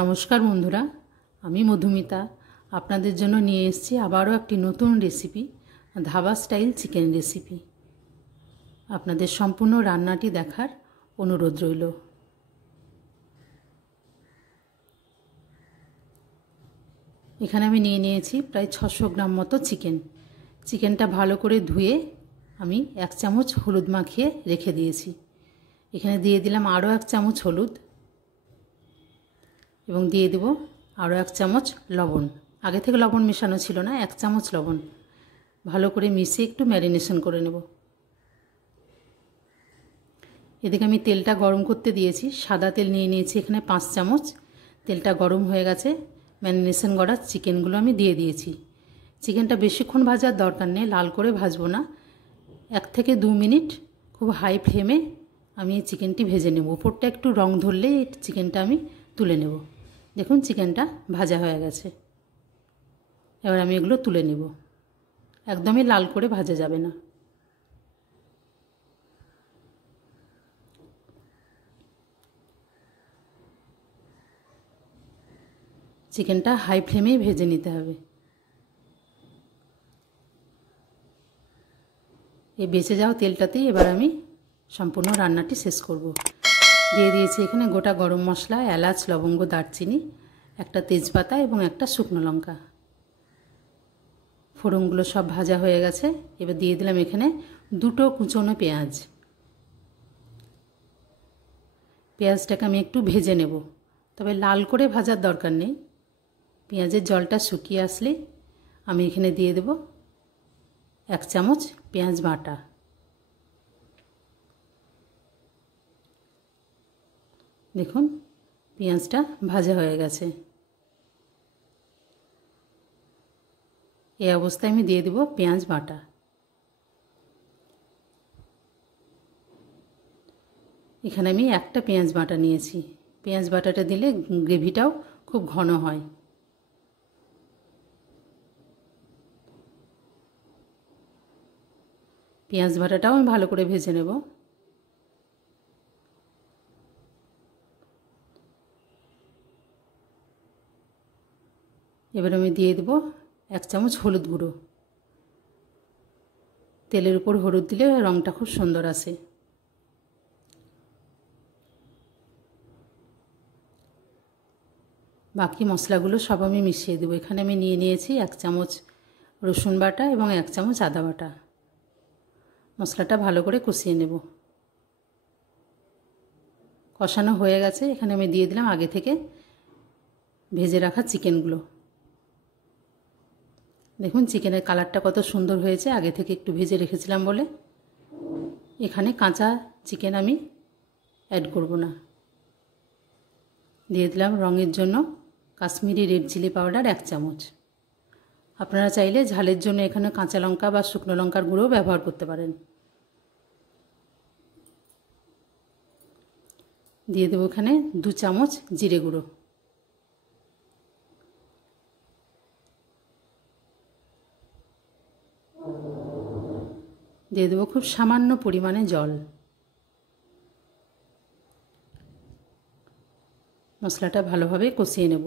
নমস্কার বন্ধুরা, আমি মধুমিতা আপনাদের জন্য নিয়ে এসেছি আবারও একটি নতুন recipe, dhaba style chicken recipe. আপনাদের সম্পূর্ণ রান্নাটি দেখার অনুরোধ রইল। এখানে আমি নিয়ে নিয়েছি প্রায় 600 গ্রাম মতো চিকেনটা ভালো করে ধুয়ে আমি 1 চামচ হলুদ মাখিয়ে রেখে দিয়েছি। এখানে দিয়ে দিলাম আরও 1 চামচ হলুদ এবং দিয়ে দেব আরও 1 চামচ লবণ। আগে থেকে লবণ মেশানো ছিল না, 1 চামচ লবণ। ভালো করে মিশিয়ে একটু ম্যারিনেশন করে নেব। এদিকে আমি তেলটা গরম করতে দিয়েছি, সাদা তেল নিয়ে নিয়েছি এখানে 5 চামচ। তেলটা গরম হয়ে গেছে, ম্যারিনেশন করা চিকেনগুলো আমি দিয়ে দিয়েছি। চিকেনটা বেশিক্ষণ ভাজার দরকার নেই, লাল করে ভাজবো না। 1 থেকে 2 মিনিট খুব হাই ফ্লেমে আমি এই চিকেনটি ভেজে নেব। উপরটা একটু রং ধরলেই চিকেনটা আমি তুলে নেব। দেখুন চিকেনটা ভাজা হয়ে গেছে। এবার আমি এগুলো তুলে নেব। একদমই লাল করে ভাজা যাবে না। চিকেনটা হাই ফ্লেমেই ভেজে নিতে হবে। এই বেঁচে যাওয়া তেলটাতেই এবার আমি সম্পূর্ণ রান্নাটি শেষ করব। দিয়ে দিয়েছি এখানে গোটা গরম মশলা, এলাচ, লবঙ্গ, দারচিনি, একটা তেজপাতা এবং একটা শুকনো লঙ্কা। ফোড়নগুলো সব ভাজা হয়ে গেছে। এবার দিয়ে দিলাম এখানে 2টো কুচনো পেঁয়াজ। পেঁয়াজটাকে আমি একটু ভেজে নেব, তবে লাল করে ভাজার দরকার নেই। পেঁয়াজের জলটা শুকিয়ে আসলে আমি এখানে দিয়ে দেব 1 চামচ পেঁয়াজ বাটা। দেখুন পেঁয়াজটা ভাজা হয়ে গেছে। এই অবস্থায় আমি দিয়ে দেব পেঁয়াজ বাটা। এখানে আমি একটা পেঁয়াজ বাটা নিয়েছি। পেঁয়াজ বাটাটা দিলে গ্রেভিটাও খুব ঘন হয়। পেঁয়াজ বাটাটাও আমি ভালো করে ভেজে নেব। এবার আমি দিয়ে দেব 1 চামচ হলুদ গুঁড়ো। তেলের উপর হলুদ দিলে রঙটা খুব সুন্দর আসে। বাকি মশলাগুলো সব আমি মিশিয়ে দেবো। এখানে আমি নিয়ে নিয়েছি 1 চামচ রসুন বাটা এবং 1 চামচ আদা বাটা। মশলাটা ভালো করে কষিয়ে নেব। কষানো হয়ে গেছে। এখানে আমি দিয়ে দিলাম আগে থেকে ভেজে রাখা চিকেনগুলো। দেখুন চিকেনের কালারটা কত সুন্দর হয়েছে, আগে থেকে একটু ভেজে রেখেছিলাম বলে। এখানে কাঁচা চিকেন আমি অ্যাড করব না। দিয়ে দিলাম রঙের জন্য কাশ্মীরি রেড চিলি পাউডার 1 চামচ। আপনারা চাইলে ঝালের জন্য এখানে কাঁচা লঙ্কা বা শুকনো লঙ্কার গুঁড়ো ব্যবহার করতে পারেন। দিয়ে দেবো এখানে 2 চামচ জিরে গুঁড়ো। দিয়ে দেবো খুব সামান্য পরিমাণে জল। মশলাটা ভালোভাবে কষিয়ে নেব।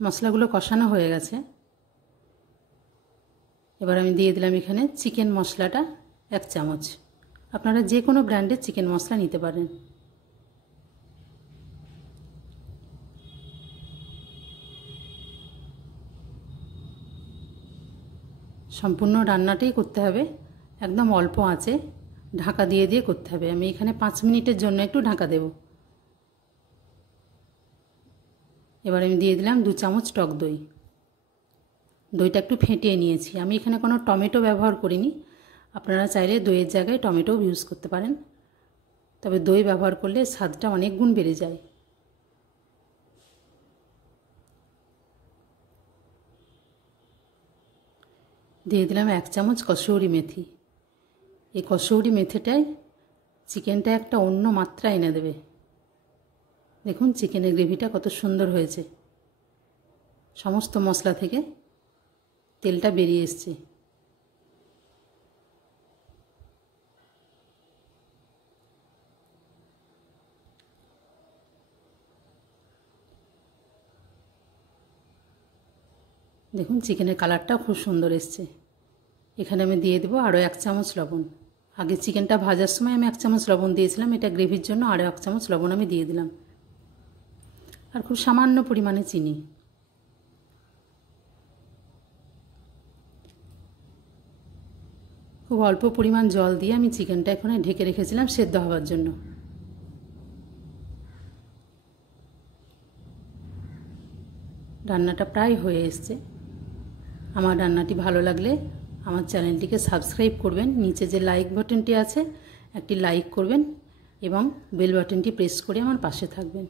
মশলাগুলো কষানো হয়ে গেছে। এবার আমি দিয়ে দিলাম এখানে চিকেন মশলাটা 1 চামচ। আপনারা যে কোনো ব্র্যান্ডের চিকেন মশলা নিতে পারেন। সম্পূর্ণ রান্নাটাই করতে হবে একদম অল্প আঁচে, ঢাকা দিয়ে দিয়ে করতে হবে। আমি এখানে 5 মিনিটের জন্য একটু ঢাকা দেব। এবার আমি দিয়ে দিলাম 2 চামচ টক দই। দইটা একটু ফেটিয়ে নিয়েছি। আমি এখানে কোনো টমেটো ব্যবহার করিনি। আপনারা চাইলে দইয়ের জায়গায় টমেটোও ইউজ করতে পারেন, তবে দই ব্যবহার করলে স্বাদটা অনেক গুণ বেড়ে যায়। দিয়ে দিলাম 1 চামচ কসুরি মেথি। এই কসুরি মেথিটাই চিকেনটা একটা অন্য মাত্রা এনে দেবে। দেখুন চিকেনের গ্রেভিটা কত সুন্দর হয়েছে। সমস্ত মশলা থেকে তেলটা বেরিয়ে এসছে। দেখুন চিকেনের কালারটাও খুব সুন্দর এসছে। এখানে আমি দিয়ে দেবো আরও 1 চামচ লবণ। আগে চিকেনটা ভাজার সময় আমি 1 চামচ লবণ দিয়েছিলাম, এটা গ্রেভির জন্য আরও 1 চামচ লবণ আমি দিয়ে দিলাম। আর খুব সামান্য পরিমাণে চিনি। খুব অল্প পরিমাণ জল দিয়ে আমি চিকেনটা এখানে ঢেকে রেখেছিলাম সেদ্ধ হওয়ার জন্য। রান্নাটা প্রায় হয়ে এসছে। আমার রান্নাটি ভালো লাগলে আমার চ্যানেলটিকে সাবস্ক্রাইব করবেন, নিচে যে লাইক বাটনটি আছে একটি লাইক করবেন এবং বেল বাটনটি প্রেস করে আমার পাশে থাকবেন।